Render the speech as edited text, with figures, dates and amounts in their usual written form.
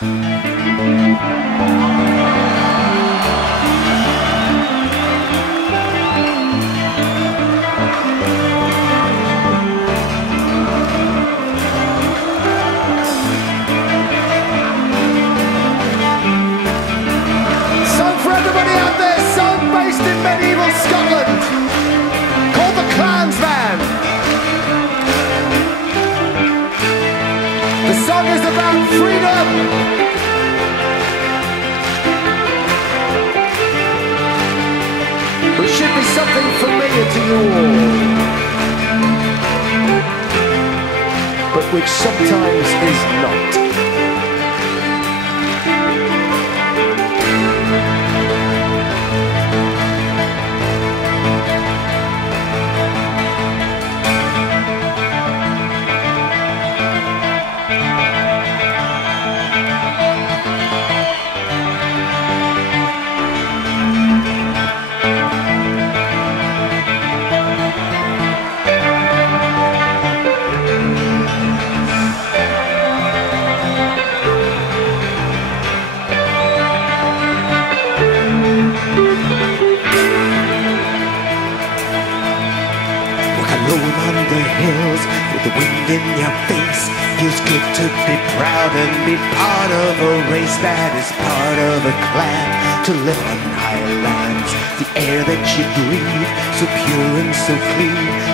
The song is about freedom. Which should be something familiar to you all, but which sometimes is not. Alone on the hills with the wind in your face. Feels good to be proud and be part of a race that is part of a clan. To live on higher lands, the air that you breathe, so pure and so clean.